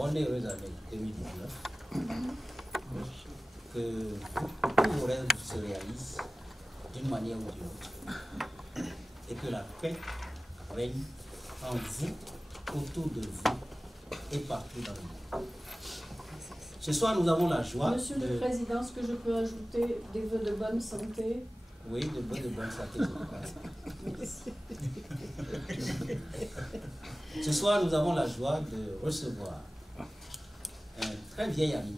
bonne et heureuse année 2019, que tous vos rêves se réalisent d'une manière ou d'une autre, et que la paix règne en vous, autour de vous et partout dans le monde. Ce soir, nous avons la joie. Monsieur le Président, est-ce que je peux ajouter des vœux de bonne santé? Oui, de bonne santé. Ce soir, nous avons la joie de recevoir un très vieil ami.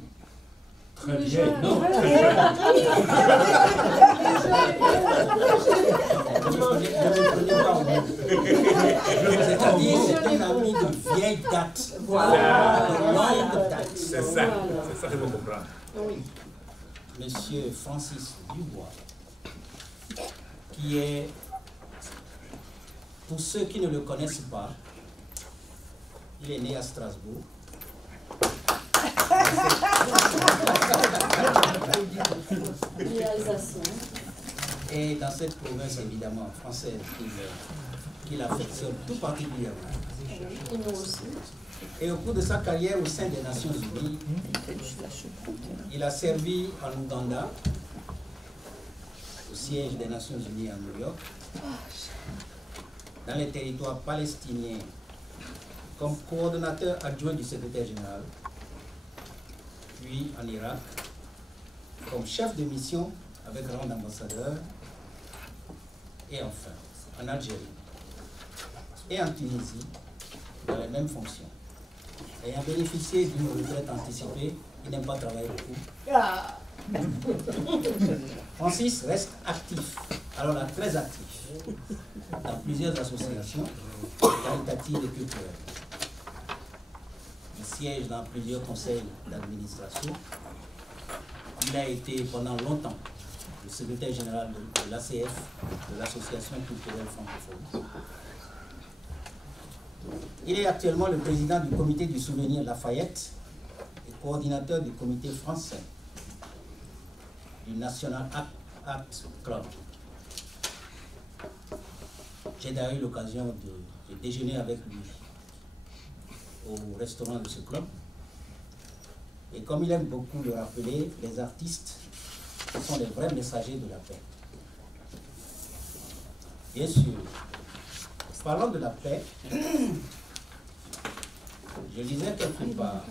Très vieil, non, très vieil. C'est-à-dire, c'est un ami de vieille date. Voilà. De longue date. C'est ça, c'est ça que je veux comprendre. Oui. Monsieur Francis Dubois, qui est, pour ceux qui ne le connaissent pas, il est né à Strasbourg. Il est alsacien. Et dans cette province évidemment française qu'il affectionne tout particulièrement. Et nous aussi. Et au cours de sa carrière au sein des Nations Unies, il a servi en Ouganda, au siège des Nations Unies à New York, dans les territoires palestiniens, comme coordonnateur adjoint du secrétaire général, puis en Irak, comme chef de mission avec rang d'ambassadeur, et enfin en Algérie et en Tunisie, dans les mêmes fonctions. Ayant bénéficié d'une retraite anticipée, il n'aime pas travailler beaucoup. Francis reste actif, alors là, très actif, dans plusieurs associations caritatives et culturelles. Il siège dans plusieurs conseils d'administration. Il a été pendant longtemps le secrétaire général de l'ACF, de l'Association culturelle francophone. Il est actuellement le président du comité du souvenir Lafayette et coordinateur du comité français du National Art Club. J'ai d'ailleurs eu l'occasion de déjeuner avec lui au restaurant de ce club. Et comme il aime beaucoup le rappeler, les artistes sont les vrais messagers de la paix. Bien sûr, parlant de la paix, je lisais quelque part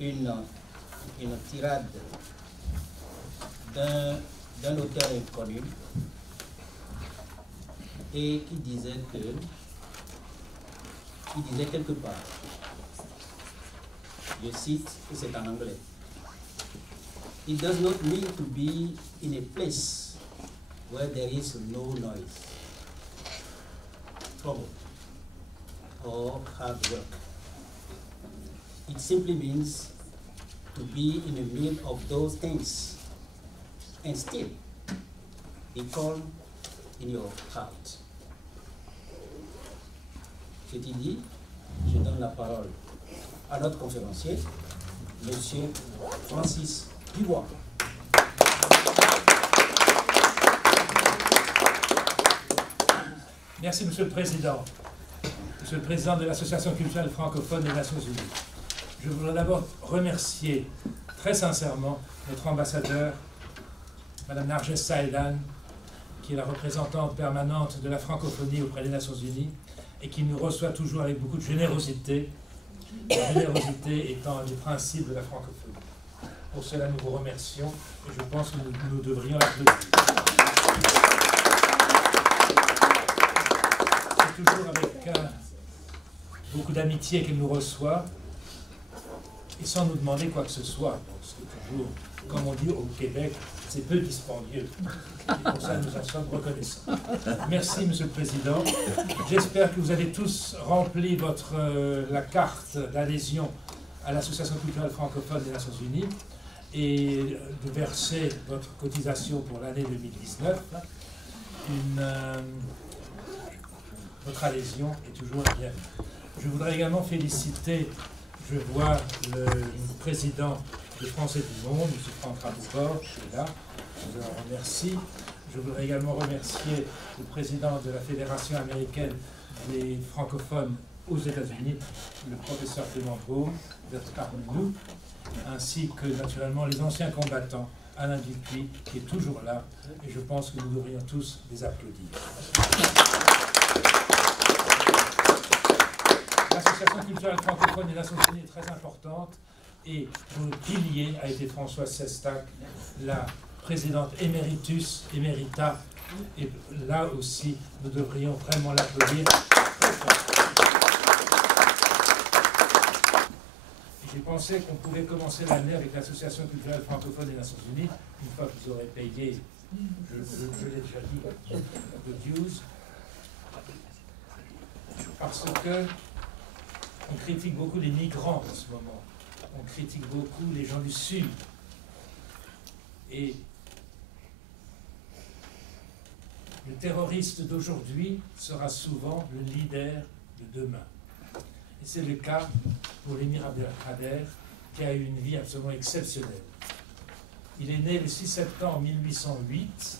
une tirade d'un auteur inconnu et qui disait quelque part, je cite, et c'est en anglais, "It does not mean to be in a place where there is no noise, trouble, or hard work. It simply means to be in the middle of those things and still be calm in your heart." Ceci dit, je donne la parole à notre conférencier, M. Francis Dubois. Merci, Monsieur le Président. Monsieur le Président de l'Association culturelle francophone des Nations Unies. Je voudrais d'abord remercier très sincèrement notre ambassadeur, Mme Narges Saïdan, qui est la représentante permanente de la francophonie auprès des Nations Unies et qui nous reçoit toujours avec beaucoup de générosité, la générosité étant un des principes de la francophonie. Pour cela, nous vous remercions et je pense que nous devrions l'applaudir. C'est toujours avec beaucoup d'amitié qu'elle nous reçoit et sans nous demander quoi que ce soit. Donc c'est toujours, comme on dit au Québec, c'est peu dispendieux. Et pour ça, nous en sommes reconnaissants. Merci, Monsieur le Président. J'espère que vous avez tous rempli la carte d'adhésion à l'Association culturelle francophone des Nations Unies et de verser votre cotisation pour l'année 2019. Votre adhésion est toujours la bienvenue. Je voudrais également féliciter, je vois le président de France et du Monde, M. Franck Raboukor, qui est là. Je vous en remercie. Je voudrais également remercier le président de la Fédération américaine des francophones aux États-Unis, le professeur Clément Beaume, d'être parmi nous, ainsi que naturellement les anciens combattants, Alain Dupuis, qui est toujours là, et je pense que nous devrions tous les applaudir. L'association culturelle francophone des Nations Unies est très importante, et dont le pilier a été Françoise Sestac, la présidente éméritus, émérita, et là aussi, nous devrions vraiment l'applaudir. J'ai pensé qu'on pouvait commencer l'année avec l'Association culturelle francophone des Nations Unies, une fois que vous aurez payé, je l'ai déjà dit, de dues, parce que on critique beaucoup les migrants en ce moment, on critique beaucoup les gens du Sud, et le terroriste d'aujourd'hui sera souvent le leader de demain. Et c'est le cas pour l'émir Abdelkader, qui a eu une vie absolument exceptionnelle. Il est né le 6 septembre 1808,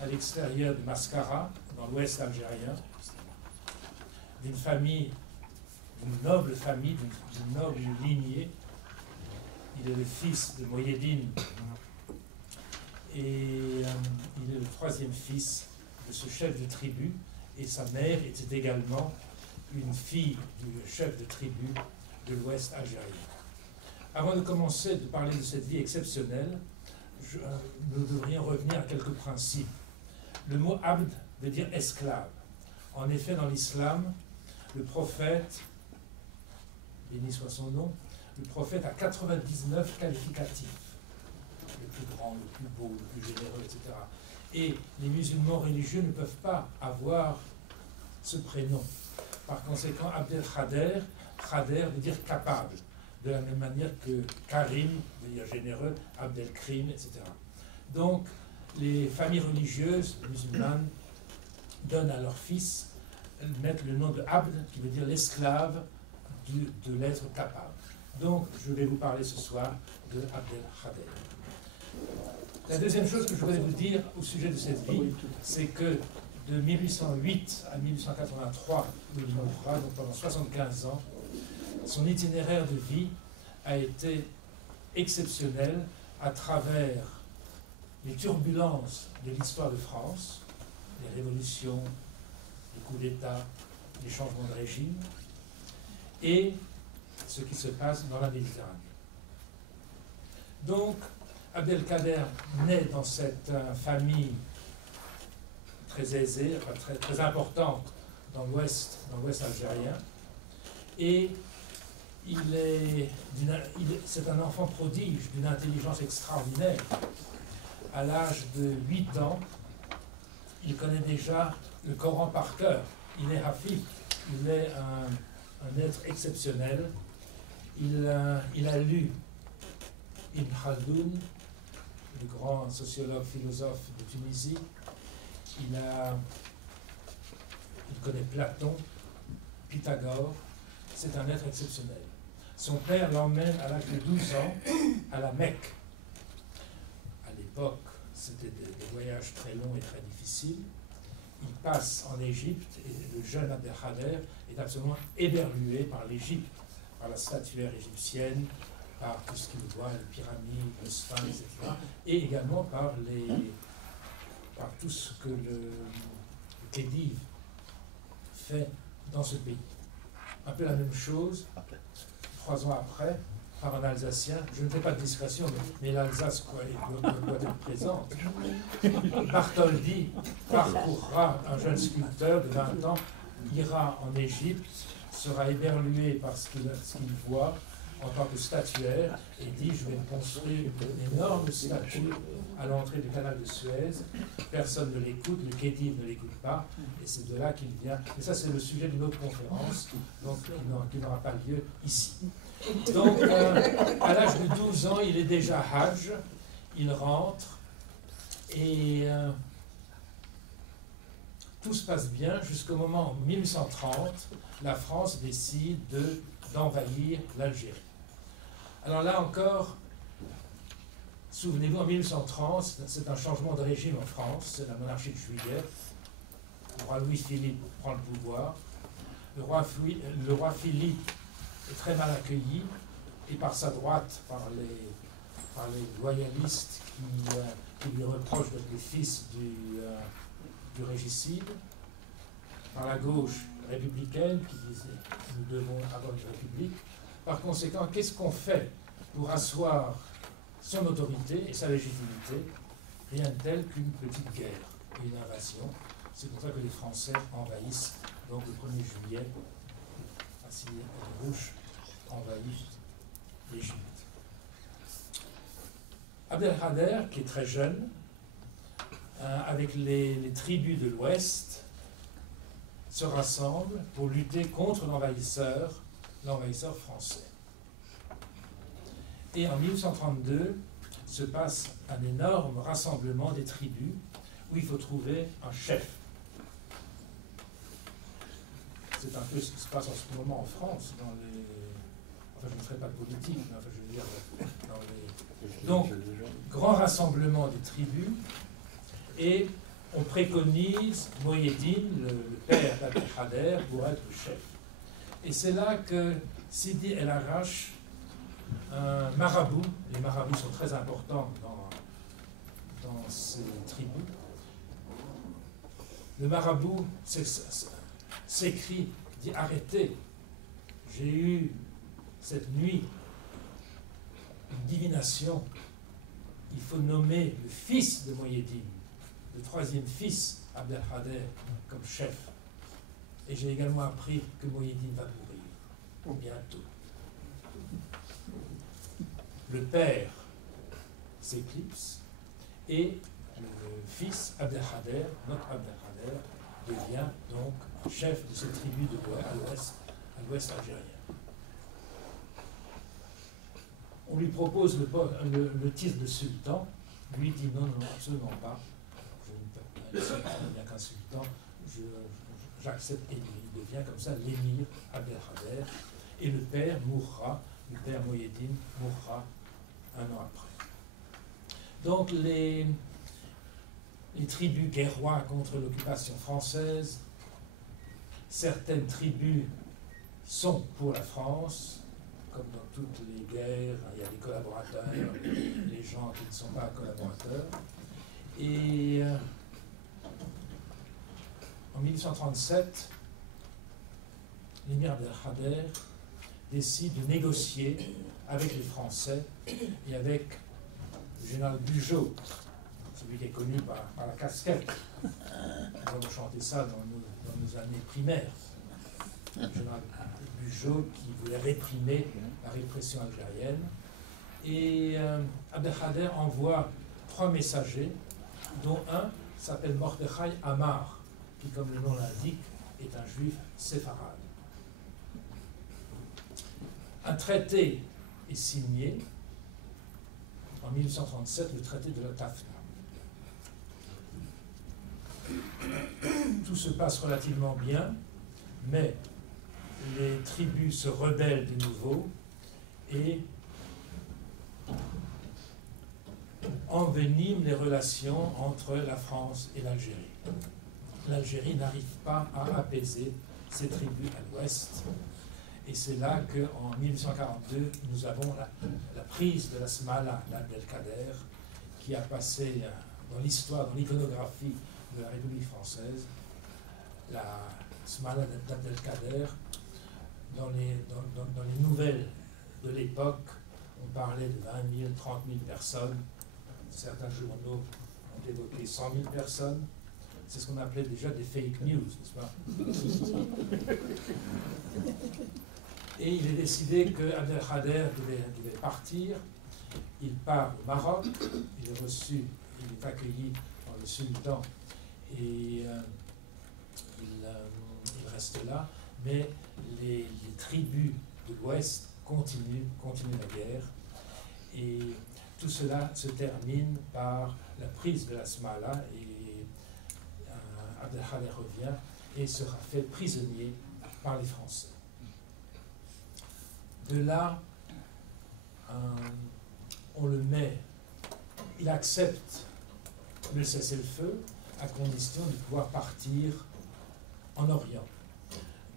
à l'extérieur de Mascara, dans l'ouest algérien, d'une famille, d'une noble famille, d'une noble lignée. Il est le fils de Moyedine, et il est le troisième fils de ce chef de tribu, et sa mère était également une fille du chef de tribu de l'Ouest algérien. Avant de commencer de parler de cette vie exceptionnelle, nous devrions revenir à quelques principes. Le mot abd veut dire esclave. En effet, dans l'islam, le prophète, béni soit son nom, le prophète a 99 qualificatifs. Le plus grand, le plus beau, le plus généreux, etc. Et les musulmans religieux ne peuvent pas avoir ce prénom. Par conséquent, Abdelkader, Khader veut dire capable, de la même manière que Karim veut dire généreux, Abdelkrim, etc. Donc, les familles religieuses musulmanes donnent à leur fils, mettent le nom de Abd, qui veut dire l'esclave de l'être capable. Donc, je vais vous parler ce soir de Abdelkader. La deuxième chose que je voulais vous dire au sujet de cette vie, c'est que de 1808 à 1883, où il mourra, donc pendant 75 ans, son itinéraire de vie a été exceptionnel à travers les turbulences de l'histoire de France, les révolutions, les coups d'État, les changements de régime, et ce qui se passe dans la Méditerranée. Donc, Abdelkader naît dans cette famille très aisée, enfin très importante dans l'Ouest algérien, et c'est un enfant prodige d'une intelligence extraordinaire. À l'âge de 8 ans, il connaît déjà le Coran par cœur. Il est hafid, il est un être exceptionnel. Il a lu Ibn Khaldoun, le grand sociologue, philosophe de Tunisie. Il connaît Platon, Pythagore. C'est un être exceptionnel. Son père l'emmène à l'âge de 12 ans à la Mecque. À l'époque, c'était des voyages très longs et très difficiles. Il passe en Égypte et le jeune Abdelkader est absolument éberlué par l'Égypte, par la statuaire égyptienne, par tout ce qu'il voit, les pyramides, le sphinx, etc. Et également par tout ce que le Khedive fait dans ce pays. Un peu la même chose, 3 ans après, par un Alsacien. Je ne fais pas de discrétion, mais l'Alsace doit être présente. Bartholdi parcourra, un jeune sculpteur de 20 ans, ira en Égypte, sera éberlué par ce qu'il voit en tant que statuaire et dit: je vais construire une énorme statue à l'entrée du canal de Suez. Personne ne l'écoute, le Khedive ne l'écoute pas, et c'est de là qu'il vient. Et ça, c'est le sujet d'une autre conférence, donc qui n'aura pas lieu ici. Donc, à l'âge de 12 ans, il est déjà Hajj, il rentre, et tout se passe bien jusqu'au moment où, en 1830, la France décide d'envahir l'Algérie. Alors là encore, souvenez-vous, en 1830, c'est un changement de régime en France, c'est la monarchie de Juillet. le roi Louis-Philippe prend le pouvoir. Le roi Philippe est très mal accueilli, et par sa droite, par les loyalistes qui lui reprochent d'être le fils du régicide, par la gauche républicaine qui disait « nous devons avoir une république ». Par conséquent, qu'est-ce qu'on fait pour asseoir son autorité et sa légitimité? Rien de tel qu'une petite guerre et une invasion. C'est pour ça que les Français envahissent, donc le 1er juillet, ainsi les Rouges envahissent l'Égypte. Abdelkader, qui est très jeune, avec les tribus de l'Ouest, se rassemblent pour lutter contre l'envahisseur français. Et en 1832 se passe un énorme rassemblement des tribus où il faut trouver un chef. C'est un peu ce qui se passe en ce moment en France, enfin je ne ferai pas de politique, mais enfin je veux dire Donc, grand rassemblement des tribus, et on préconise Mohyéddin, le père d'Abdelkader, pour être le chef. Et c'est là que Sidi El Arash, un marabout, les marabouts sont très importants dans ces tribus, le marabout s'écrie, dit « Arrêtez, j'ai eu cette nuit une divination, il faut nommer le fils de Mohyéddin, le troisième fils, Abdelkader, comme chef. Et j'ai également appris que Mohyéddin va mourir, bientôt. » Le père s'éclipse et le fils Abdelkader, notre Abdelkader, devient donc chef de cette tribu à l'ouest algérien. On lui propose le titre de sultan, lui dit non, absolument pas, je ne peux bien qu'un sultan, j'accepte, et il devient comme ça l'émir Abdelkader, et le père mourra, le père Mohyéddin mourra un an après. Donc les tribus guerroient contre l'occupation française, certaines tribus sont pour la France, comme dans toutes les guerres, il y a des collaborateurs, les gens qui ne sont pas collaborateurs. Et en 1837, l'émir Abdelkader décide de négocier avec les Français et avec le général Bugeaud, celui qui est connu par la casquette. Nous avons chanté ça dans nos années primaires. Le général Bugeaud qui voulait réprimer la répression algérienne. Et Abdelkader envoie 3 messagers, dont un s'appelle Mordechai Amar, qui, comme le nom l'indique, est un juif séfarade. Un traité est signé en 1837, le traité de la Tafna. Tout se passe relativement bien, mais les tribus se rebellent de nouveau et enveniment les relations entre la France et l'Algérie. L'Algérie n'arrive pas à apaiser ces tribus à l'ouest. Et c'est là qu'en 1842, nous avons la prise de la Smala d'Abdelkader, qui a passé dans l'histoire, dans l'iconographie de la République française, la Smala d'Abdelkader. Dans les nouvelles de l'époque, on parlait de 20 000, 30 000 personnes. Certains journaux ont évoqué 100 000 personnes. C'est ce qu'on appelait déjà des fake news, n'est-ce pas? Et il est décidé que Abdelkader devait partir. Il part au Maroc, il est accueilli par le sultan et il reste là. Mais les tribus de l'Ouest continuent la guerre. Et tout cela se termine par la prise de la Smala et Abdelkader revient et sera fait prisonnier par les Français. De là, on le met, il accepte le cessez-le-feu à condition de pouvoir partir en Orient.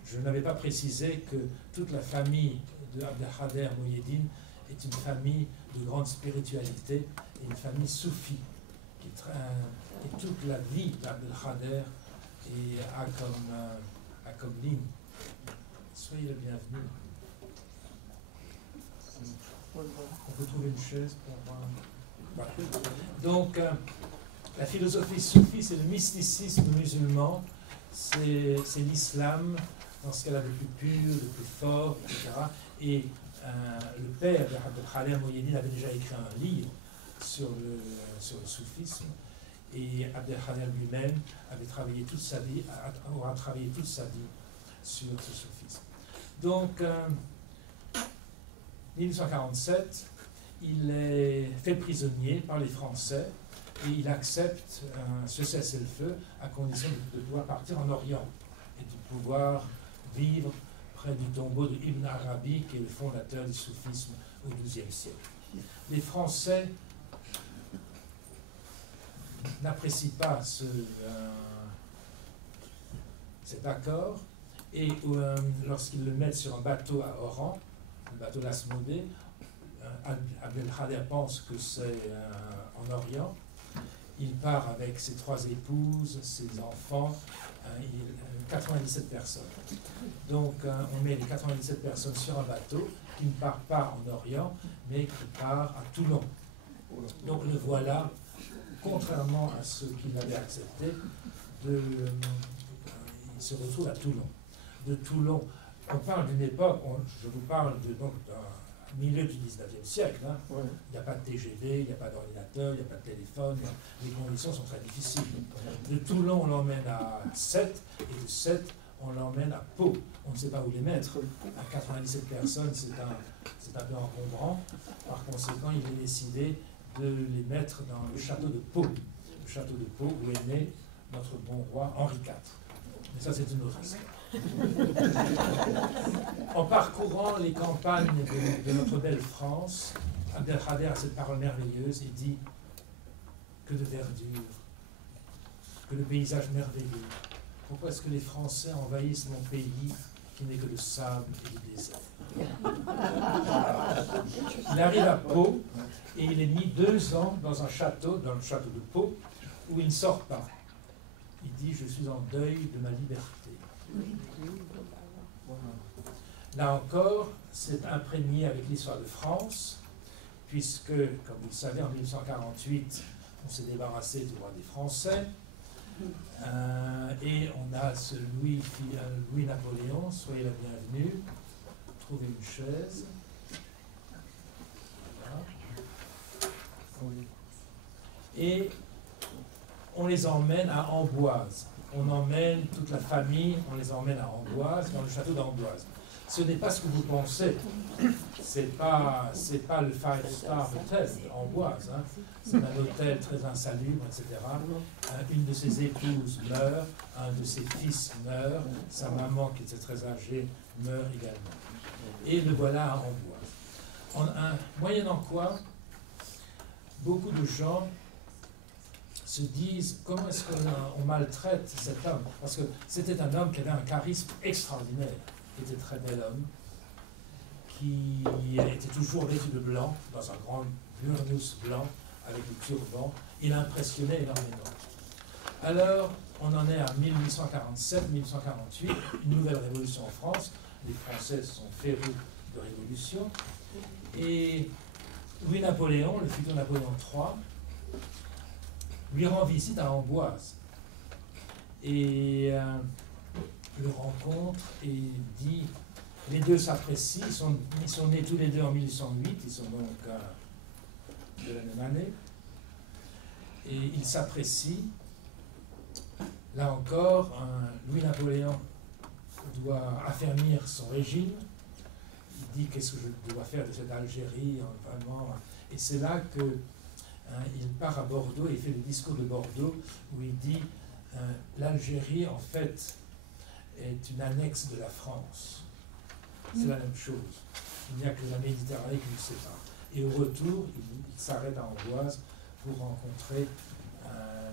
Je n'avais pas précisé que toute la famille de Abdelkader Mouhidine est une famille de grande spiritualité et une famille soufie. Et toute la vie d'Abdelkader a comme ligne. Soyez le bienvenu. On peut trouver une chaise pour moi. Voilà. Donc, la philosophie soufie, c'est le mysticisme musulman, c'est l'islam dans ce qu'elle a de plus pur, de plus fort, etc. Et le père d'Abdelkader Mouhidine avait déjà écrit un livre sur le soufisme, et Abdelkader lui-même avait travaillé toute sa vie, aura travaillé toute sa vie sur ce soufisme. Donc, 1847, il est fait prisonnier par les Français et il accepte ce cessez-le-feu à condition de pouvoir partir en Orient et de pouvoir vivre près du tombeau de Ibn Arabi, qui est le fondateur du soufisme au XIIe siècle. Les Français n'apprécient pas cet accord et lorsqu'ils le mettent sur un bateau à Oran, le bateau l'Asmodée, Abdelkader pense que c'est en Orient. Il part avec ses 3 épouses, ses enfants, 97 personnes. Donc on met les 97 personnes sur un bateau qui ne part pas en Orient, mais qui part à Toulon. Donc le voilà, contrairement à ce qu'il avait accepté, il se retrouve à Toulon. De Toulon, on parle d'une époque, je vous parle d'un milieu du 19e siècle. Hein. Ouais. Il n'y a pas de TGV, il n'y a pas d'ordinateur, il n'y a pas de téléphone, les conditions sont très difficiles. De Toulon, on l'emmène à Sète, et de Sète, on l'emmène à Pau. On ne sait pas où les mettre. À 97 personnes, c'est un peu encombrant. Par conséquent, il est décidé de les mettre dans le château de Pau. Le château de Pau, où est né notre bon roi Henri IV. Mais ça, c'est une autre histoire. En parcourant les campagnes de notre belle France, Abdelkader a cette parole merveilleuse, il dit que de verdure, que de paysages merveilleux. Pourquoi est-ce que les Français envahissent mon pays qui n'est que de sable et de désert? Il arrive à Pau et il est mis 2 ans dans un château, dans le château de Pau, où il ne sort pas. Il dit « Je suis en deuil de ma liberté ». Là encore, c'est imprégné avec l'histoire de France, puisque, comme vous le savez, en 1848, on s'est débarrassé du roi des Français, et on a ce Louis-Napoléon, soyez la bienvenue, trouvez une chaise. Voilà. Et on les emmène à Amboise. On emmène toute la famille, on les emmène à Amboise, dans le château d'Amboise. Ce n'est pas ce que vous pensez. C'est pas le five-star hotel Amboise. Hein. C'est un hôtel très insalubre, etc. Une de ses épouses meurt, un de ses fils meurt, sa maman, qui était très âgée, meurt également. Et le voilà à Amboise. Moyennant quoi, beaucoup de gens se disent comment est-ce qu'on maltraite cet homme, parce que c'était un homme qui avait un charisme extraordinaire, qui était très bel homme, qui était toujours vêtu de blanc, dans un grand burnous blanc, avec le turban. Il impressionnait énormément. Alors, on en est à 1847-1848, une nouvelle révolution en France. Les Français sont férus de révolution. Et Louis-Napoléon, le futur Napoléon III, lui rend visite à Amboise. Et le rencontre et dit, les deux s'apprécient, ils sont nés tous les deux en 1808, ils sont donc de la même année, et ils s'apprécient. Là encore, Louis-Napoléon doit affermir son régime, il dit qu'est-ce que je dois faire de cette Algérie, vraiment, et c'est là que il part à Bordeaux et il fait le discours de Bordeaux où il dit l'Algérie en fait est une annexe de la France. C'est la même chose. Il n'y a que la Méditerranée qui nous sépare. Et au retour, il s'arrête à Amboise pour rencontrer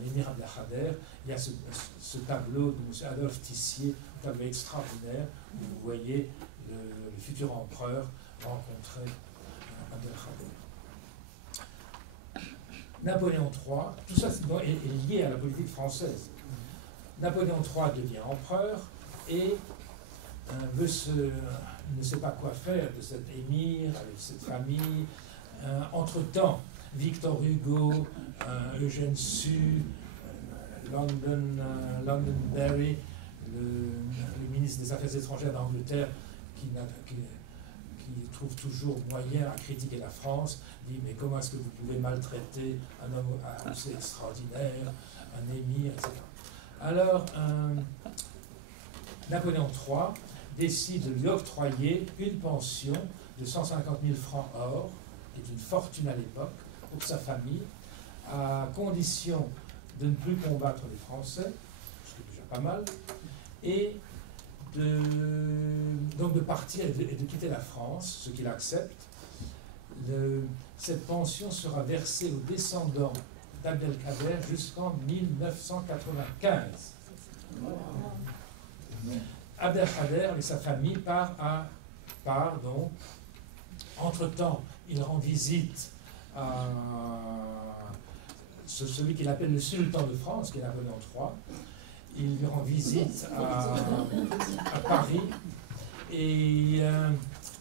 l'émir Abdelkader, il y a ce tableau de M. Adolphe Tissier, un tableau extraordinaire où vous voyez le futur empereur rencontrer Abdelkader. Napoléon III, tout ça est lié à la politique française. Napoléon III devient empereur et ne sait pas quoi faire de cet émir, avec cette famille. Entre-temps, Victor Hugo, Eugène Sue, Londonderry, le ministre des Affaires étrangères d'Angleterre, qui trouve toujours moyen à critiquer la France, dit mais comment est-ce que vous pouvez maltraiter un homme aussi extraordinaire, un émir, etc. Alors, Napoléon III décide de lui octroyer une pension de 150 000 francs or, qui est une fortune à l'époque, pour sa famille, à condition de ne plus combattre les Français, ce qui est déjà pas mal, et donc de partir et de quitter la France, ce qu'il accepte. Cette pension sera versée aux descendants d'Abdelkader jusqu'en 1995. Abdelkader et sa famille part donc. Entre-temps, il rend visite à celui qu'il appelle le sultan de France, qui est Napoléon III. Il lui rend visite à Paris et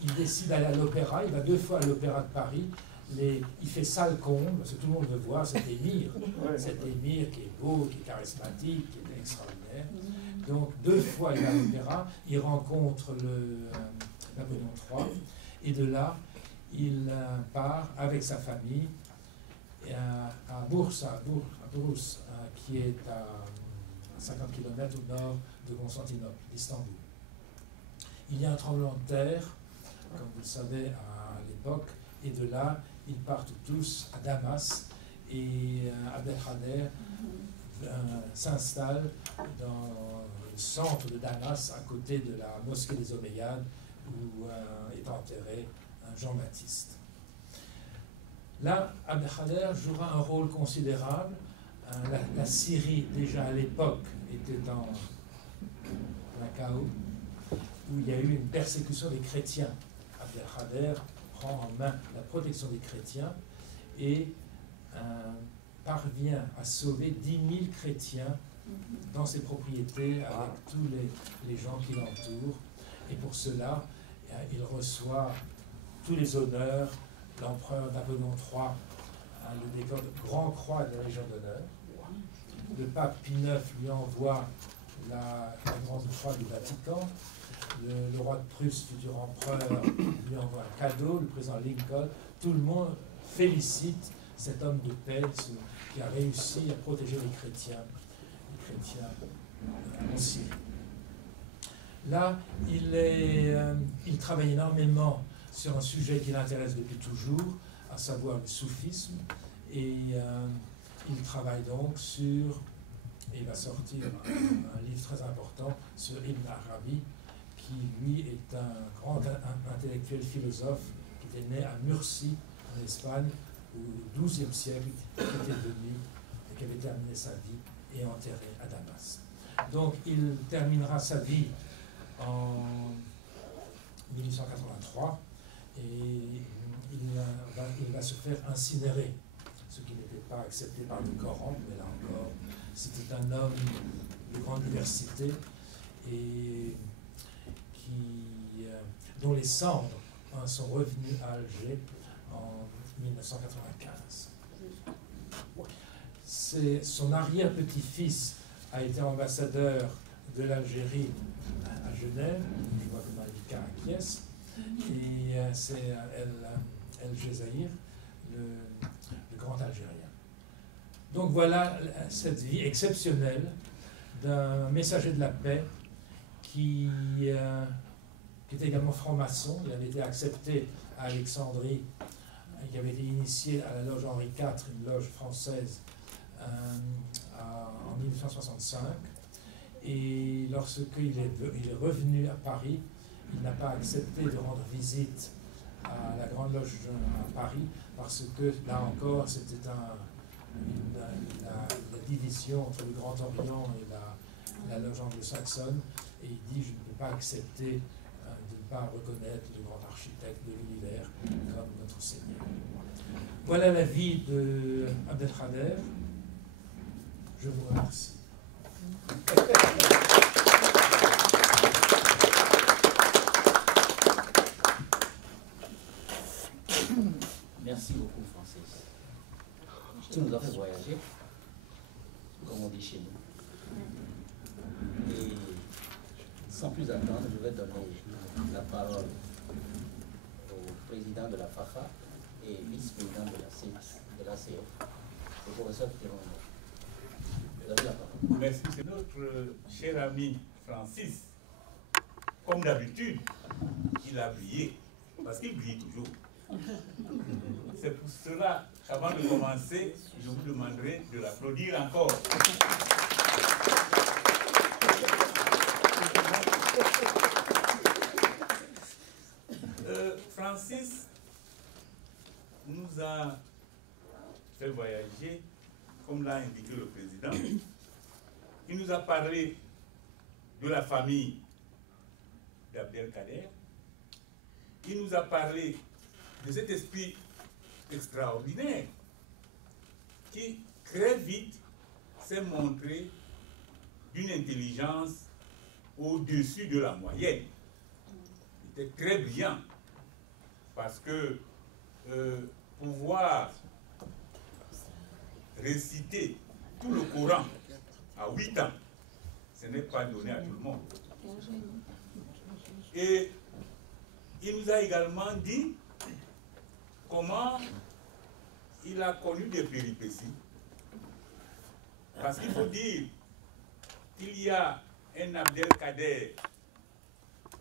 il décide d'aller à l'opéra. Il va 2 fois à l'opéra de Paris. Il fait salle comble, parce que tout le monde veut voir cet émir qui est beau, qui est charismatique, qui est extraordinaire. Donc 2 fois il va à l'opéra, il rencontre Napoléon III, et de là il part avec sa famille à Bourse, qui est à 50 km au nord de Constantinople, d'Istanbul. Il y a un tremblement de terre, comme vous le savez, à l'époque, et de là, ils partent tous à Damas, et Abdelkader s'installe dans le centre de Damas, à côté de la mosquée des Omeyyades, où est enterré Jean-Baptiste. Là, Abdelkader jouera un rôle considérable. La Syrie, déjà à l'époque, était dans un chaos, où il y a eu une persécution des chrétiens. Abdelkader prend en main la protection des chrétiens et parvient à sauver 10 000 chrétiens dans ses propriétés avec tous les gens qui l'entourent. Et pour cela, il reçoit tous les honneurs. L'empereur Napoléon III le décor de Grand Croix de la Légion d'honneur. Le pape Pie IX lui envoie la Grande Croix du Vatican. Le roi de Prusse, futur empereur, lui envoie un cadeau. Le président Lincoln. Tout le monde félicite cet homme de paix qui a réussi à protéger les chrétiens en Syrie. Là, il travaille énormément sur un sujet qui l'intéresse depuis toujours, à savoir le soufisme, et il travaille donc et il va sortir un livre très important sur Ibn Arabi, qui lui est un grand intellectuel philosophe qui était né à Murcie, en Espagne, au XIIe siècle, qui était venu et qui avait terminé sa vie et enterré à Damas. Donc il terminera sa vie en 1883 et il va se faire incinérer, ce qui n'était pas accepté par le Coran, mais là encore, c'était un homme de grande diversité et dont les cendres sont revenues à Alger en 1995. Son arrière-petit-fils a été ambassadeur de l'Algérie à Genève, je vois que Malika acquiesce, et c'est El Jezaïr, le grand Algérien. Donc voilà cette vie exceptionnelle d'un messager de la paix qui était également franc-maçon. Il avait été accepté à Alexandrie, il avait été initié à la loge Henri IV, une loge française, en 1965. Et lorsqu'il est revenu à Paris, il n'a pas accepté de rendre visite à la Grande Loge à Paris, parce que là encore, c'était la division entre le Grand Orient et la loge anglo-saxonne, et il dit: je ne peux pas accepter de ne pas reconnaître le grand architecte de l'univers comme notre Seigneur. Voilà la vie de Abdelkader. Je vous remercie. Merci beaucoup, Francis. Tu nous as fait voyager, comme on dit chez nous. Et sans plus attendre, je vais donner la parole au président de la FAFA et vice-président de la CE, le professeur Piron. Vous avez la parole. Merci. C'est notre cher ami Francis. Comme d'habitude, il a brillé, parce qu'il brille toujours. C'est pour cela qu'avant de commencer, je vous demanderai de l'applaudir encore. Francis nous a fait voyager, comme l'a indiqué le président. Il nous a parlé de la famille d'Abdelkader. Il nous a parlé de cet esprit extraordinaire qui très vite s'est montré d'une intelligence au-dessus de la moyenne. Il était très brillant parce que pouvoir réciter tout le Coran à 8 ans, ce n'est pas donné à tout le monde. Et il nous a également dit comment il a connu des péripéties. Parce qu'il faut dire qu'il y a un Abdelkader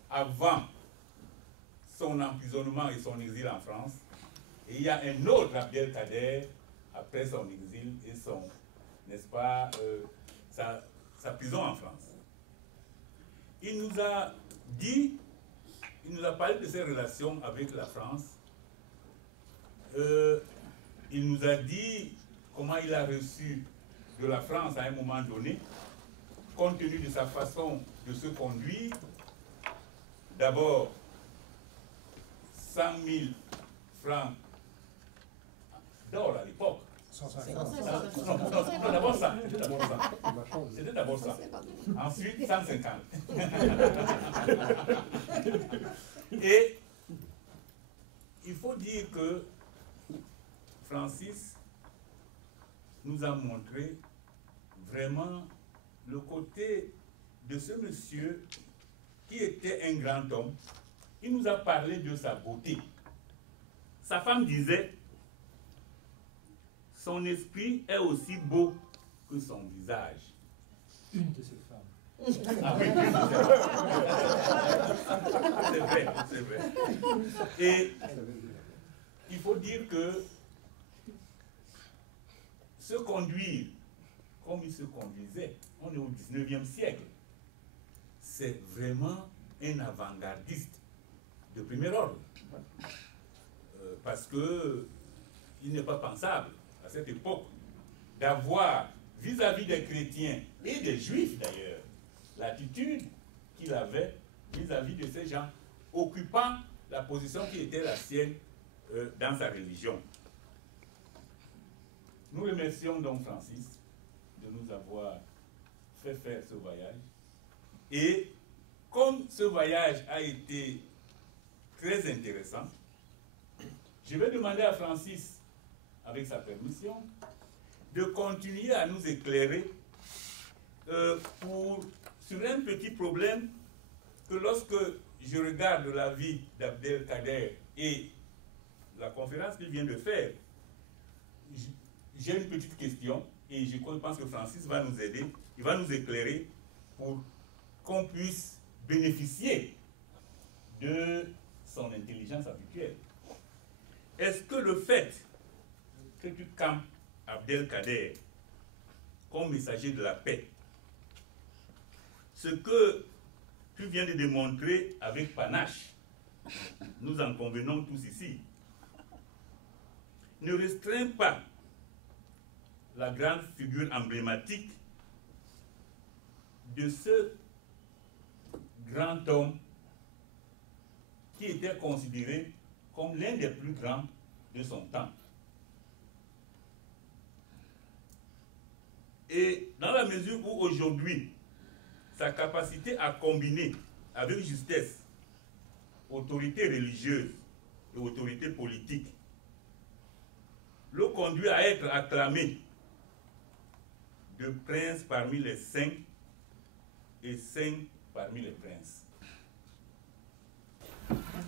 avant son emprisonnement et son exil en France, et il y a un autre Abdelkader après son exil et son, n'est-ce pas, sa prison en France. Il nous a dit, il nous a parlé de ses relations avec la France. Il nous a dit comment il a reçu de la France à un moment donné, compte tenu de sa façon de se conduire. D'abord, 100 000 francs d'or à l'époque. 150. Non, d'abord ça. C'était d'abord ça. Ensuite, 150. Et il faut dire que Francis nous a montré vraiment le côté de ce monsieur qui était un grand homme. Il nous a parlé de sa beauté. Sa femme disait: son esprit est aussi beau que son visage. Une de ses femmes. Ah oui, c'est vrai, c'est vrai. Et il faut dire que se conduire comme il se conduisait, on est au 19e siècle, c'est vraiment un avant-gardiste de premier ordre. Parce que il n'est pas pensable à cette époque d'avoir vis-à-vis des chrétiens et des juifs d'ailleurs l'attitude qu'il avait vis-à-vis de ces gens occupant la position qui était la sienne dans sa religion. Nous remercions donc Francis de nous avoir fait faire ce voyage. Et comme ce voyage a été très intéressant, je vais demander à Francis, avec sa permission, de continuer à nous éclairer sur un petit problème que lorsque je regarde la vie d'Abdelkader et la conférence qu'il vient de faire, j'ai une petite question et je pense que Francis va nous aider, il va nous éclairer pour qu'on puisse bénéficier de son intelligence habituelle. Est-ce que le fait que tu campes Abdelkader comme messager de la paix, ce que tu viens de démontrer avec panache, nous en convenons tous ici, ne restreint pas la grande figure emblématique de ce grand homme qui était considéré comme l'un des plus grands de son temps. Et dans la mesure où aujourd'hui, sa capacité à combiner avec justesse autorité religieuse et autorité politique le conduit à être acclamé de prince parmi les saints et saint parmi les princes.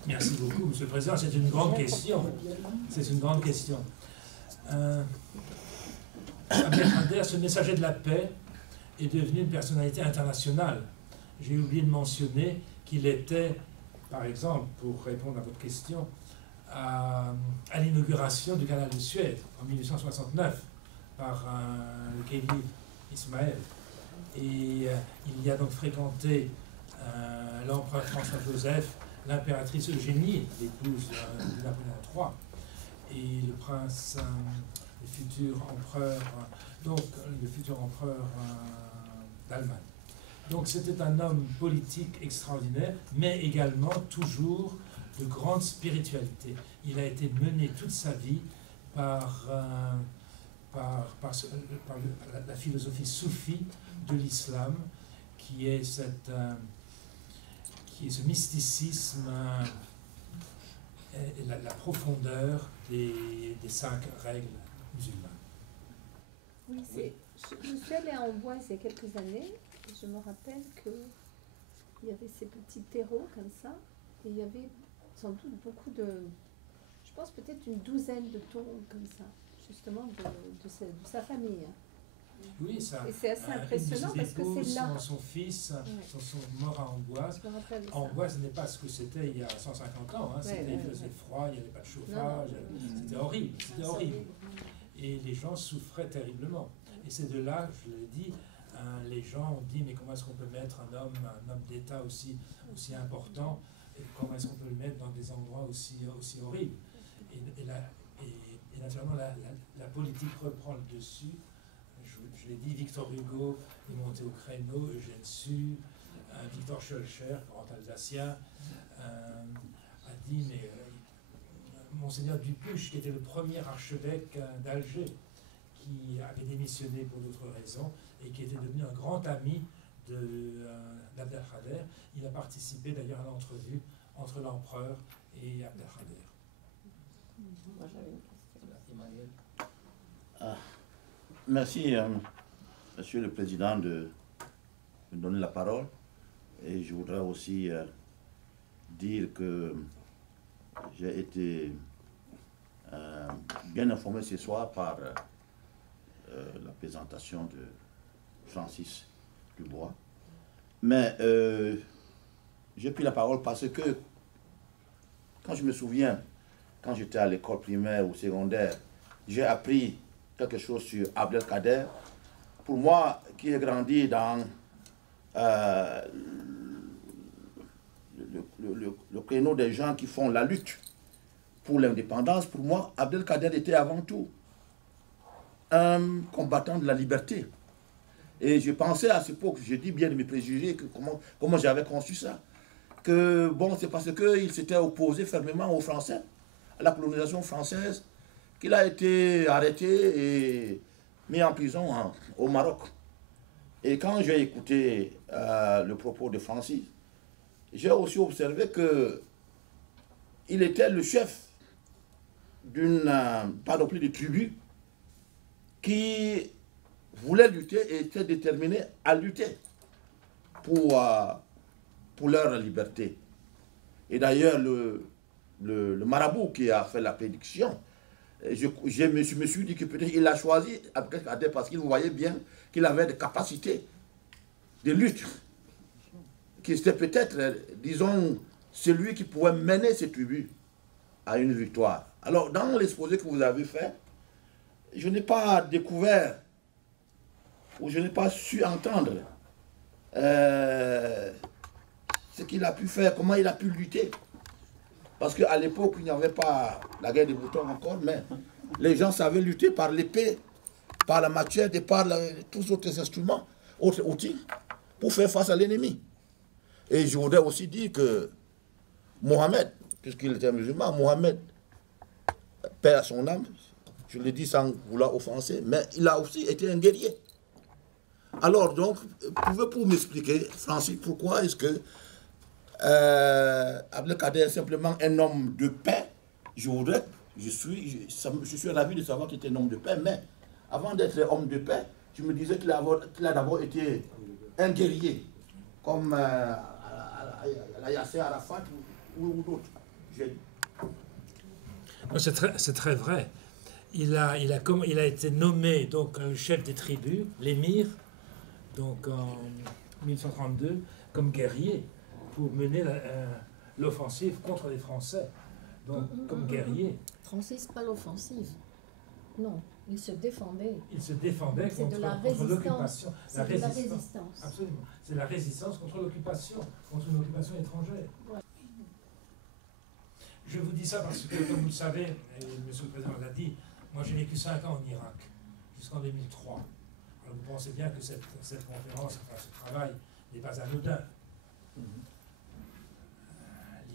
Merci beaucoup, Monsieur le Président. C'est une grande question. C'est une grande question. Abdelkader, ce messager de la paix, est devenu une personnalité internationale. J'ai oublié de mentionner qu'il était, par exemple, pour répondre à votre question, à l'inauguration du canal de Suez en 1869 par le calife Ismaël. Et il y a donc fréquenté l'empereur François-Joseph, l'impératrice Eugénie, l'épouse de Napoléon III, et le prince, le futur empereur, d'Allemagne. Donc c'était un homme politique extraordinaire, mais également toujours de grande spiritualité. Il a été mené toute sa vie par la philosophie soufie de l'islam, qui est ce mysticisme et la profondeur des 5 règles musulmanes. Oui, je suis allée à Amboise il y a quelques années, et je me rappelle qu'il y avait ces petits terreaux comme ça, et il y avait sans doute beaucoup de, je pense peut-être une douzaine de tombes comme ça, justement de sa famille. Oui, ça. Et c'est assez impressionnant parce que c'est là. Son fils sont morts à Amboise. Amboise n'est pas ce que c'était il y a 150 ans. Hein. Il faisait froid, il n'y avait pas de chauffage. C'était horrible. C'était horrible. Et les gens souffraient terriblement. Et c'est de là, je l'ai dit, les gens ont dit mais comment est-ce qu'on peut mettre un homme d'État aussi important, et comment est-ce qu'on peut le mettre dans des endroits aussi horribles. Et naturellement, la politique reprend le dessus. Je l'ai dit, Victor Hugo est monté au créneau, Eugène Sue, Victor Schœlcher, grand Alsacien, a dit, mais Monseigneur Dupuche, qui était le premier archevêque d'Alger, qui avait démissionné pour d'autres raisons, et qui était devenu un grand ami d'Abdelkader, il a participé d'ailleurs à l'entrevue entre l'empereur et Abdelkader. Moi j'avais une question. Merci, Monsieur le Président, de me donner la parole. Et je voudrais aussi dire que j'ai été bien informé ce soir par la présentation de Francis Dubois. Mais j'ai pris la parole parce que, quand je me souviens, quand j'étais à l'école primaire ou secondaire, j'ai appris quelque chose sur Abdelkader. Pour moi, qui ai grandi dans le créneau des gens qui font la lutte pour l'indépendance, pour moi, Abdelkader était avant tout un combattant de la liberté. Et je pensais à cette époque, je dis bien de mes préjugés, que comment j'avais conçu ça, que bon, c'est parce qu'il s'était opposé fermement aux Français, à la colonisation française, qu'il a été arrêté et mis en prison au Maroc. Et quand j'ai écouté le propos de Francis, j'ai aussi observé qu'il était le chef d'une, pas non plus de tribu, qui voulait lutter et était déterminé à lutter pour leur liberté. Et d'ailleurs, le marabout qui a fait la prédiction, je me suis dit que peut-être il a choisi Abdelkader parce qu'il voyait bien qu'il avait des capacités de lutte, qui était peut-être, disons, celui qui pouvait mener ces tribus à une victoire. Alors, dans l'exposé que vous avez fait, je n'ai pas découvert, ou je n'ai pas su entendre ce qu'il a pu faire, comment il a pu lutter. Parce qu'à l'époque, il n'y avait pas la guerre des boutons encore, mais les gens savaient lutter par l'épée, par la machette et par tous les autres instruments, autres outils, pour faire face à l'ennemi. Et je voudrais aussi dire que Mohamed, puisqu'il était musulman, Mohamed, paix à son âme, je le dis sans vouloir offenser, mais il a aussi été un guerrier. Alors donc, pouvez-vous m'expliquer, Francis, pourquoi est-ce que Abdelkader est simplement un homme de paix? Je suis ravi de savoir qu'il était un homme de paix, mais avant d'être homme de paix, je me disais qu'il a d'abord été un guerrier, comme Yasser Arafat ou d'autres. C'est très vrai. Il a été nommé donc chef des tribus, l'émir, donc en 1132, comme guerrier pour mener l'offensive contre les Français. Donc, comme guerrier. Francis, pas l'offensive. Non, il se défendait. Il se défendait contre l'occupation. C'est de la résistance. Absolument. C'est la résistance contre l'occupation, contre une occupation étrangère. Ouais. Je vous dis ça parce que, comme vous le savez, et M. le Président l'a dit, moi j'ai vécu 5 ans en Irak, jusqu'en 2003. Alors vous pensez bien que cette conférence, enfin ce travail, n'est pas anodin.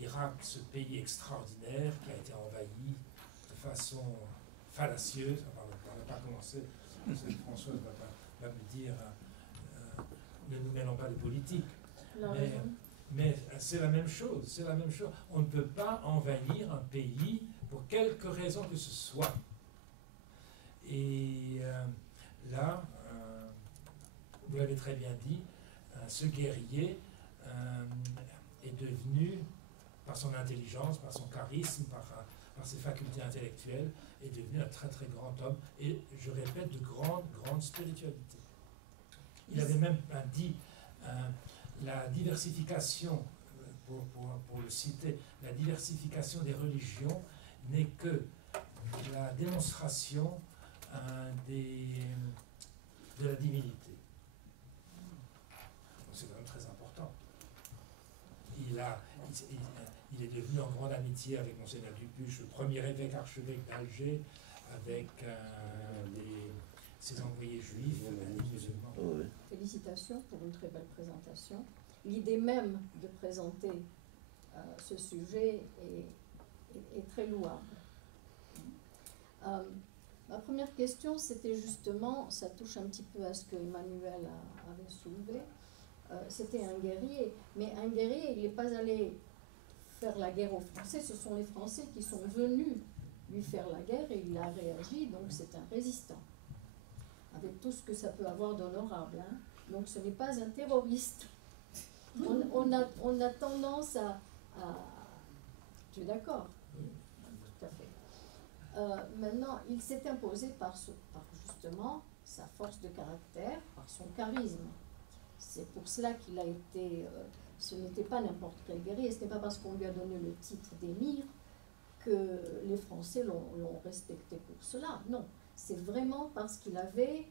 L'Irak, ce pays extraordinaire qui a été envahi de façon fallacieuse, enfin, on n'a pas commencé, Françoise va me dire, ne nous mêlons pas de politique. Mais c'est la même chose, c'est la même chose. On ne peut pas envahir un pays pour quelque raison que ce soit. Et là, vous l'avez très bien dit, ce guerrier est devenu, par son intelligence, par son charisme, par ses facultés intellectuelles, est devenu un très très grand homme, et je répète, de grande spiritualité. Il avait même dit la diversification, pour le citer, la diversification des religions n'est que la démonstration de la divinité. C'est quand même très important. Il est devenu en grande amitié avec Monseigneur Dupuche, le premier évêque archevêque d'Alger, avec ses envoyés juifs et musulmans. Félicitations pour une très belle présentation. L'idée même de présenter ce sujet est très louable. Ma première question, c'était justement, ça touche un petit peu à ce que Emmanuel avait soulevé, c'était un guerrier, mais un guerrier, il n'est pas allé faire la guerre aux Français, ce sont les Français qui sont venus lui faire la guerre et il a réagi, donc c'est un résistant, avec tout ce que ça peut avoir d'honorable. Hein. Donc ce n'est pas un terroriste. On a tendance à... Tu es d'accord? Tout à fait. Maintenant, il s'est imposé par justement sa force de caractère, par son charisme. C'est pour cela qu'il a été... ce n'était pas n'importe quel guerrier, ce n'est pas parce qu'on lui a donné le titre d'émir que les Français l'ont respecté pour cela. Non, c'est vraiment parce qu'il avait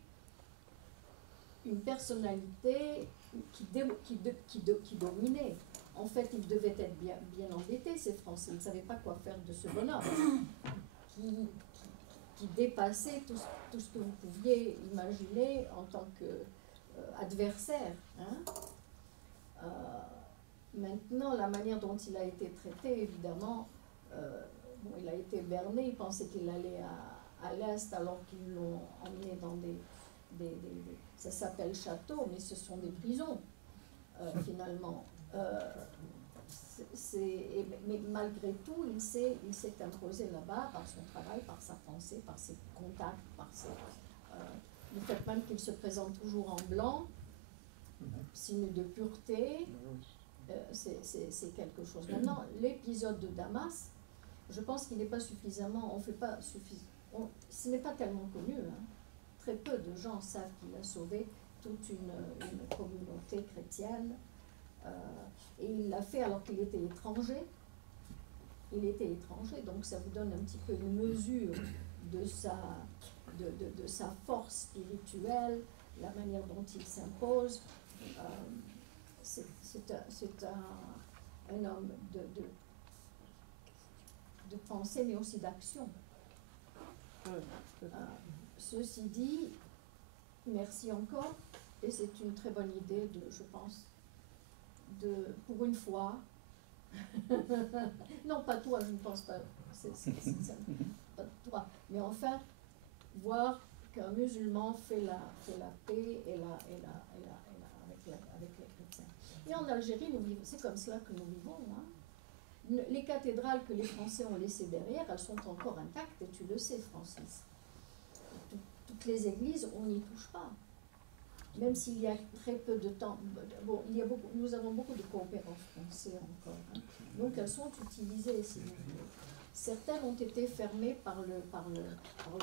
une personnalité qui dominait. En fait, ils devaient être bien embêtés, ces Français. Ils ne savaient pas quoi faire de ce bonhomme qui dépassait tout ce que vous pouviez imaginer en tant qu'adversaire. Maintenant, la manière dont il a été traité, évidemment, il a été berné, il pensait qu'il allait à l'Est alors qu'ils l'ont emmené dans ça s'appelle châteaux, mais ce sont des prisons, finalement. Mais malgré tout, il s'est imposé là-bas par son travail, par sa pensée, par ses contacts, le fait même qu'il se présente toujours en blanc, signe de pureté, c'est quelque chose. Maintenant, l'épisode de Damas, je pense qu'il n'est pas suffisamment, ce n'est pas tellement connu. Hein. Très peu de gens savent qu'il a sauvé toute une communauté chrétienne. Et il l'a fait alors qu'il était étranger. Il était étranger, donc ça vous donne un petit peu une mesure de sa force spirituelle, la manière dont il s'impose. C'est un homme de pensée, mais aussi d'action. Ceci dit, Merci encore. Et c'est une très bonne idée, je pense, pour une fois. Non, pas toi, je ne pense pas. Pas toi. Mais enfin, voir qu'un musulman fait la paix avec les chrétiens. Et en Algérie, c'est comme cela que nous vivons. Hein. Les cathédrales que les Français ont laissées derrière, elles sont encore intactes, et tu le sais, Francis. Toutes les églises, on n'y touche pas. Même s'il y a très peu de temps. Bon, nous avons beaucoup de coopérants français encore. Hein. Donc elles sont utilisées. Certaines ont été fermées par le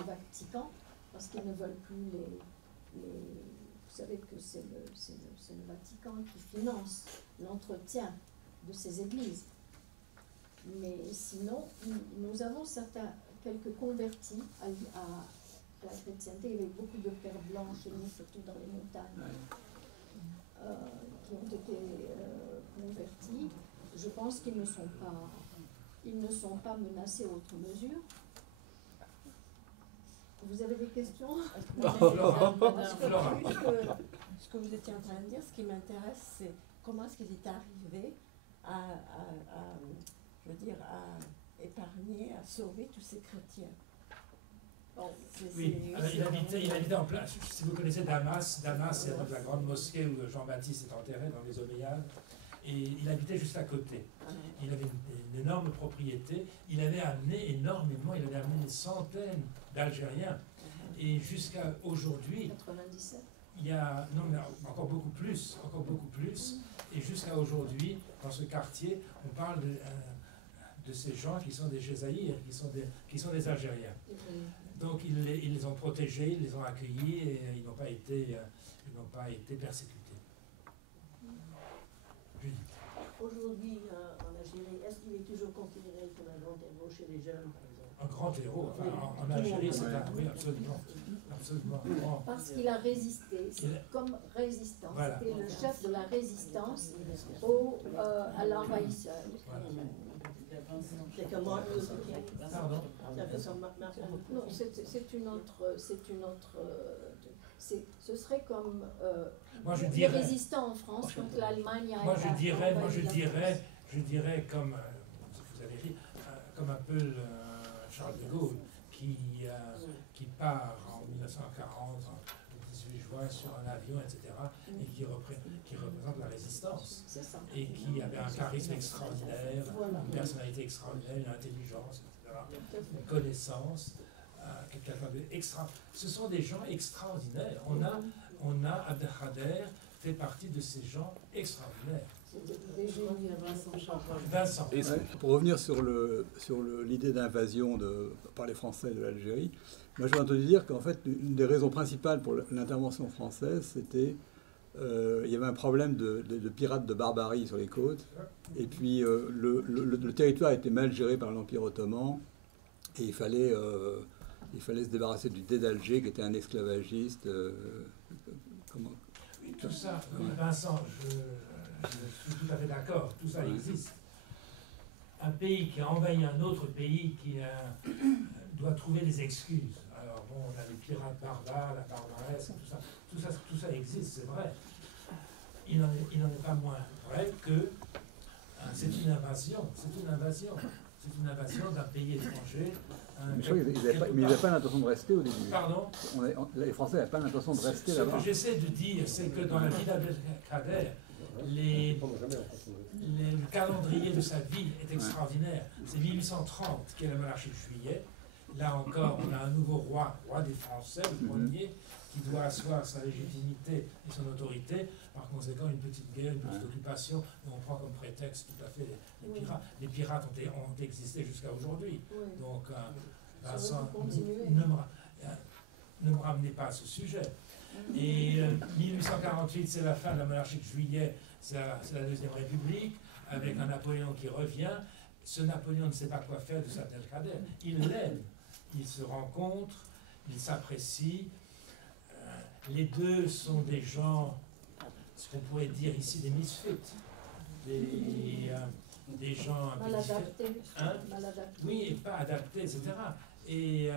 Vatican, parce qu'ils ne veulent plus vous savez que c'est le Vatican qui finance l'entretien de ces églises. Mais sinon, nous avons quelques convertis à la chrétienté. Il y avait beaucoup de pères blancs chez nous, surtout dans les montagnes, qui ont été convertis. Je pense qu'ils ne sont pas menacés outre mesure. Vous avez des questions? Ce que vous étiez en train de dire, ce qui m'intéresse, c'est comment est-ce qu'il est arrivé à épargner, à sauver tous ces chrétiens. Oui, il habitait en plein. Si vous connaissez Damas, c'est la grande mosquée où Jean-Baptiste est enterré dans les Omeyyades. Et il habitait juste à côté. Il avait une énorme propriété. Il avait amené énormément, il avait amené des centaines d'Algériens. Et jusqu'à aujourd'hui, 97. il y a, non mais encore beaucoup plus. Et jusqu'à aujourd'hui, dans ce quartier, on parle de ces gens qui sont des Jézaïrs, qui sont des Algériens. Donc ils les ont protégés, ils les ont accueillis et ils n'ont pas été persécutés. Aujourd'hui, en Algérie, est-ce qu'il est toujours considéré comme un grand héros chez les jeunes, par exemple? Un grand héros. Enfin, en Algérie, c'est un... Oui, absolument. Parce qu'il a résisté. C'est comme résistant. Voilà. C'était le chef de la résistance à l'envahisseur. Voilà. C'est comme Martin Luther King. Pardon? Non, c'est une autre... ce serait comme les résistants en France contre l'Allemagne. Moi je dirais comme vous avez dit, comme un peu Charles de Gaulle qui part en 1940, le 18 juin sur un avion, etc., et qui représente la résistance, et qui avait un charisme extraordinaire, une personnalité extraordinaire, une intelligence, etc., une connaissance. Ce sont des gens extraordinaires. On a Abdelkader fait partie de ces gens extraordinaires. Vincent. Pour revenir sur l'idée d'invasion par les Français de l'Algérie, moi j'ai entendu dire qu'en fait une des raisons principales pour l'intervention française, c'était il y avait un problème de pirates de barbarie sur les côtes, et puis le territoire était mal géré par l'Empire ottoman, et il fallait se débarrasser du Dey d'Alger, qui était un esclavagiste. Oui, tout ça, Vincent, je suis tout à fait d'accord, tout ça existe. Un pays qui a envahi un autre pays qui doit trouver des excuses. Alors bon, on a les pirates barbares, la barbaresse, tout ça existe, c'est vrai. Il n'en est pas moins vrai que c'est une invasion. C'est une invasion d'un pays étranger. Mais ils n'avaient pas l'intention de rester au début. Pardon? Les Français n'avaient pas l'intention de rester là-bas. Ce que j'essaie de dire, c'est que dans la vie d'Abdelkader, le calendrier de sa vie est extraordinaire. C'est 1830 qui est la monarchie de Juillet. Là encore, on a un nouveau roi des Français, le premier, qui doit asseoir sa légitimité et son autorité. Par conséquent, une petite guerre, une petite occupation, on prend comme prétexte tout à fait les pirates. Les pirates ont existé jusqu'à aujourd'hui. Donc, Vincent, ne me ramenez pas à ce sujet. Et 1848, c'est la fin de la monarchie de Juillet, c'est la Deuxième République, avec un Napoléon qui revient. Ce Napoléon ne sait pas quoi faire de Abdelkader. Il l'aime, ils se rencontrent, ils s'apprécient. Les deux sont des gens, ce qu'on pourrait dire ici, des misfits, des gens un peu mal adaptés, hein? Mal adaptés. Oui, et pas adaptés, etc. Et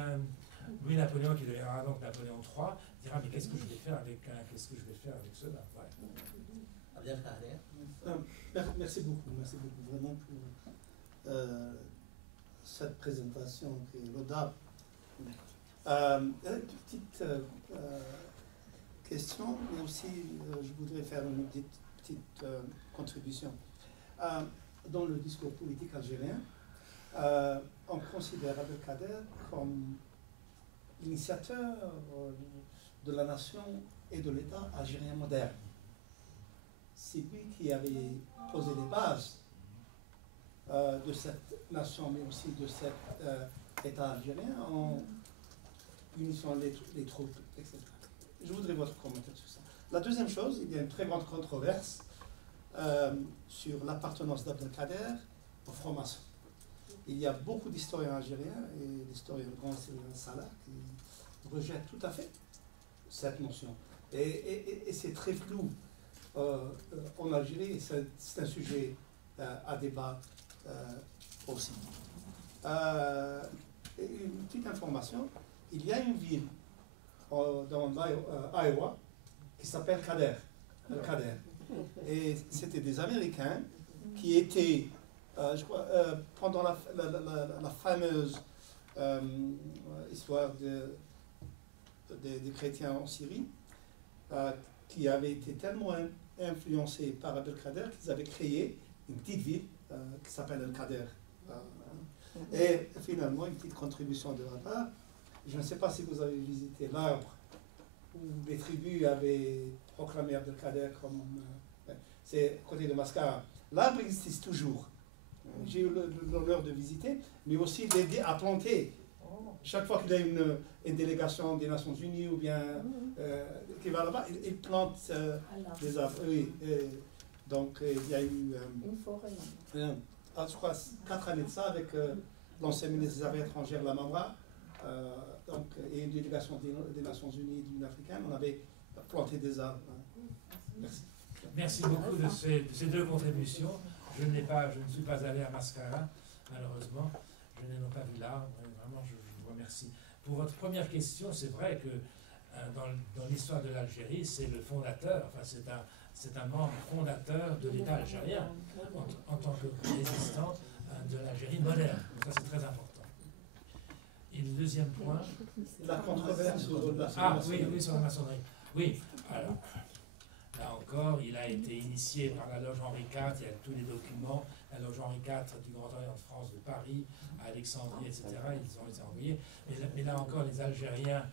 Louis-Napoléon, qui deviendra donc Napoléon III, dira mais qu'est-ce que je vais faire avec cela. Ouais. Abdelkader. Merci beaucoup vraiment pour cette présentation qui est laudable. Une petite question, mais aussi je voudrais faire une petite contribution. Dans le discours politique algérien, on considère Abdelkader comme l'initiateur de la nation et de l'État algérien moderne. C'est lui qui avait posé les bases de cette nation, mais aussi de cet État algérien en unissant les troupes, etc. Je voudrais votre commentaire sur ça. La deuxième chose, il y a une très grande controverse sur l'appartenance d'Abdelkader au franc-maçon. Il y a beaucoup d'historiens algériens et d'historiens de grand Salah qui rejettent tout à fait cette notion. Et c'est très flou en Algérie, c'est un sujet à débat aussi. Une petite information, il y a une ville dans l'Iowa qui s'appelle Kader. Et c'était des Américains qui étaient, je crois, pendant la fameuse histoire des chrétiens en Syrie, qui avaient été tellement influencés par Abdelkader qu'ils avaient créé une petite ville qui s'appelle El-Kader. Et finalement, une petite contribution de ma part. Je ne sais pas si vous avez visité l'arbre où les tribus avaient proclamé Abdelkader comme... c'est côté de Mascara. L'arbre existe toujours. J'ai eu l'honneur de visiter, mais aussi d'aider à planter. Chaque fois qu'il y a une délégation des Nations Unies ou bien qui va là-bas, ils plantent des arbres. Oui, donc il y a eu... une forêt. Je crois 4 années de ça avec l'ancien ministre des Affaires étrangères, la Mamra, et une délégation des Nations Unies et de l'Union africaine, on avait planté des arbres. Merci. Merci beaucoup de ces deux contributions. Je ne suis pas allé à Mascara, malheureusement. Je n'ai pas vu l'arbre. Vraiment, je vous remercie. Pour votre première question, c'est vrai que dans l'histoire de l'Algérie, c'est le fondateur, enfin c'est un membre fondateur de l'État algérien en tant que résistant de l'Algérie moderne. Ça, c'est très important. Et le deuxième point... La controverse sur la maçonnerie. Oui, sur la maçonnerie. Oui, alors, là encore, il a été initié par la loge Henri IV, il y a tous les documents, la loge Henri IV du Grand Orient de France de Paris, à Alexandrie, etc., ils ont été envoyés. Mais là encore, les Algériens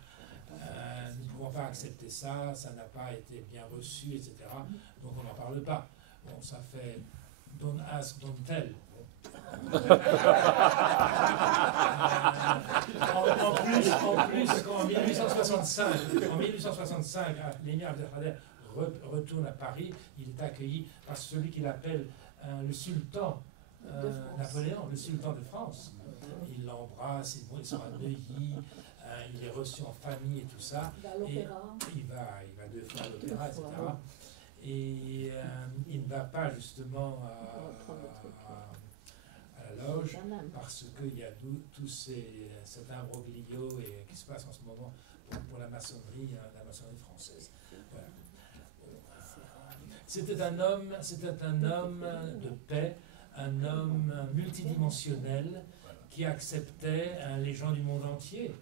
ne pourront pas accepter ça, ça n'a pas été bien reçu, etc. Donc on n'en parle pas. Bon, ça fait don't ask, don't tell. En plus, quand en 1865, l'émir Abdelkader retourne à Paris, il est accueilli par celui qu'il appelle le sultan Napoléon, le sultan de France. Il l'embrasse, ils sont à Neuilly, il est reçu en famille et tout ça. Et il va 2 fois à l'opéra, etc. Et il ne va pas justement à la loge parce qu'il y a tout cet imbroglio qui se passe en ce moment pour la maçonnerie française. Voilà. C'était un homme de paix, un homme multidimensionnel qui acceptait les gens du monde entier.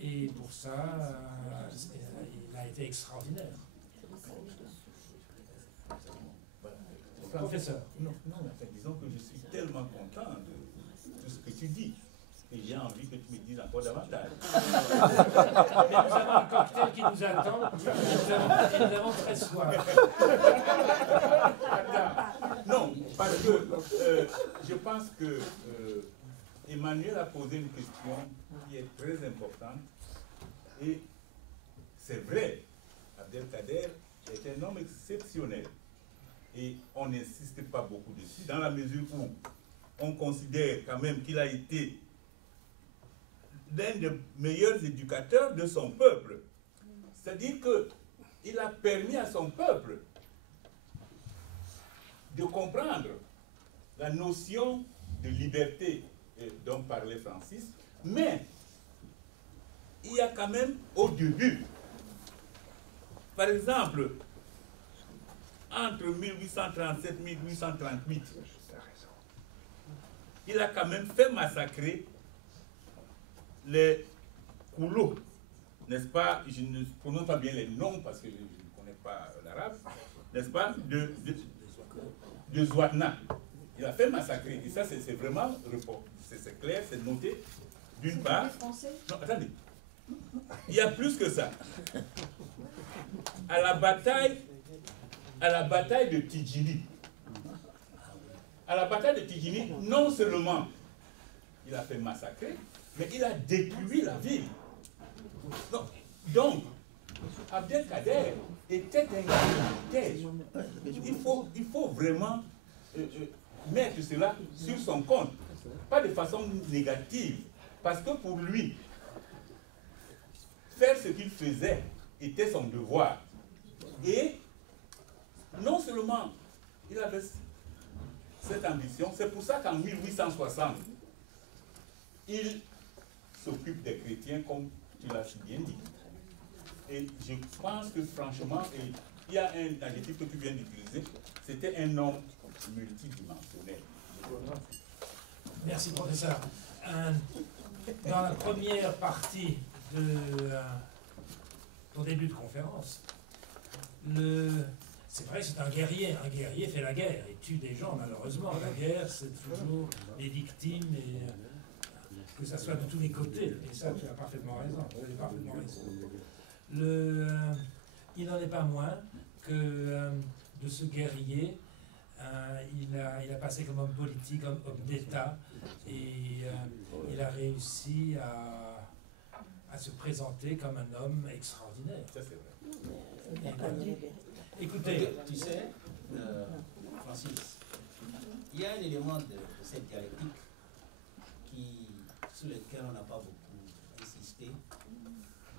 Et pour ça, il a été extraordinaire. Professeur. Non, disons que je suis tellement content de tout ce que tu dis. Et j'ai envie que tu me dises encore davantage. Mais nous avons un cocktail qui nous attend et nous avons très soif. Non, parce que je pense que Emmanuel a posé une question qui est très importante. Et c'est vrai, Abdelkader est un homme exceptionnel. Et on n'insiste pas beaucoup dessus, dans la mesure où on considère quand même qu'il a été l'un des meilleurs éducateurs de son peuple. C'est-à-dire qu'il a permis à son peuple de comprendre la notion de liberté dont parlait Francis, mais il y a quand même au début, par exemple, entre 1837 et 1838, il a quand même fait massacrer les Koulo, n'est-ce pas? Je ne prononce pas bien les noms parce que je ne connais pas l'arabe, n'est-ce pas? De Zouatna. Il a fait massacrer. Et ça, c'est vraiment, c'est clair, c'est noté. D'une part. Non, attendez. Il y a plus que ça. À la bataille de Tidjini, non seulement il a fait massacrer, mais il a détruit la ville. Non, donc, Abdelkader était un militaire. Il faut vraiment mettre cela sur son compte, pas de façon négative, parce que pour lui, faire ce qu'il faisait était son devoir. Et non seulement il avait cette ambition, c'est pour ça qu'en 1860, il s'occupe des chrétiens, comme tu l'as si bien dit. Et je pense que franchement, il y a un adjectif que tu viens d'utiliser, c'était un homme multidimensionnel. Merci, professeur. Dans la première partie de ton début de conférence, c'est vrai que c'est un guerrier. Un guerrier fait la guerre et tue des gens, malheureusement. La guerre, c'est toujours les victimes, et que ça soit de tous les côtés. Et ça, tu as parfaitement raison. Il n'en est pas moins que de ce guerrier, il a passé comme homme politique, homme d'État, et il a réussi à se présenter comme un homme extraordinaire. Ça, c'est vrai. Écoutez, tu sais, Francis, il y a un élément de cette dialectique sur lequel on n'a pas beaucoup insisté,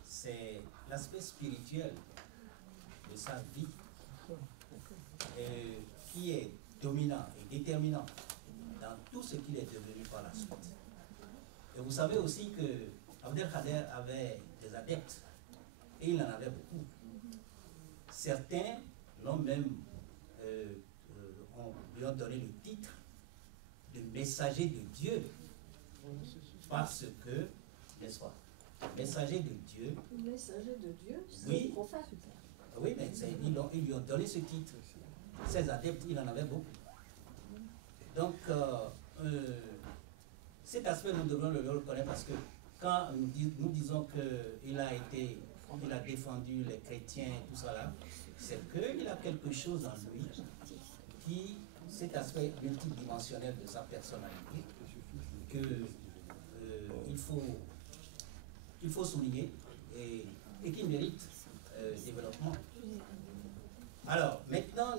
c'est l'aspect spirituel de sa vie qui est dominant et déterminant dans tout ce qu'il est devenu par la suite. Et vous savez aussi que Abdelkader avait des adeptes, et il en avait beaucoup. Certains l'ont même lui ont donné le titre de messager de Dieu, parce que, n'est-ce pas, messager de Dieu. Messager de Dieu, c'est oui, le prophète. Oui, mais ils lui ont donné ce titre. Ses adeptes, il en avait beaucoup. Donc, cet aspect, nous devons le reconnaître, parce que quand nous disons qu'il a défendu les chrétiens et tout ça là, c'est qu'il a quelque chose en lui qui, cet aspect multidimensionnel de sa personnalité, qu'il faut souligner et qui mérite développement. Alors, maintenant,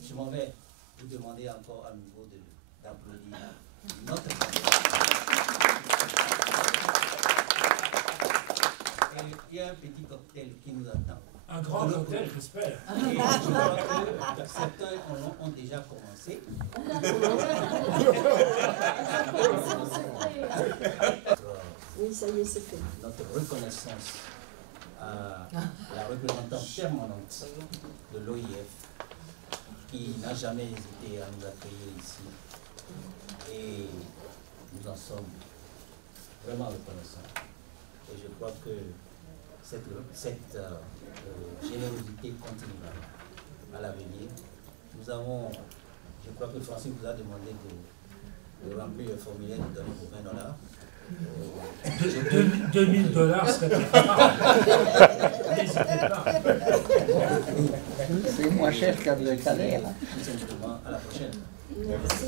je m'en vais vous demander encore à nouveau d'applaudir notre et il y a un petit cocktail qui nous attend. Un grand cocktail, j'espère. Et je crois que certains ont déjà commencé. Oui, ça y est, c'est fait. Notre reconnaissance à la représentante permanente de l'OIF, qui n'a jamais hésité à nous accueillir ici. Et nous en sommes vraiment reconnaissants. Et je crois que cette générosité continuera à l'avenir. Nous avons, je crois que Francis vous a demandé de remplir le formulaire, de donner vos $20. $2000 serait préférable. N'hésitez pas. C'est moins cher qu'Abdelkader. Tout simplement, à la prochaine. Merci.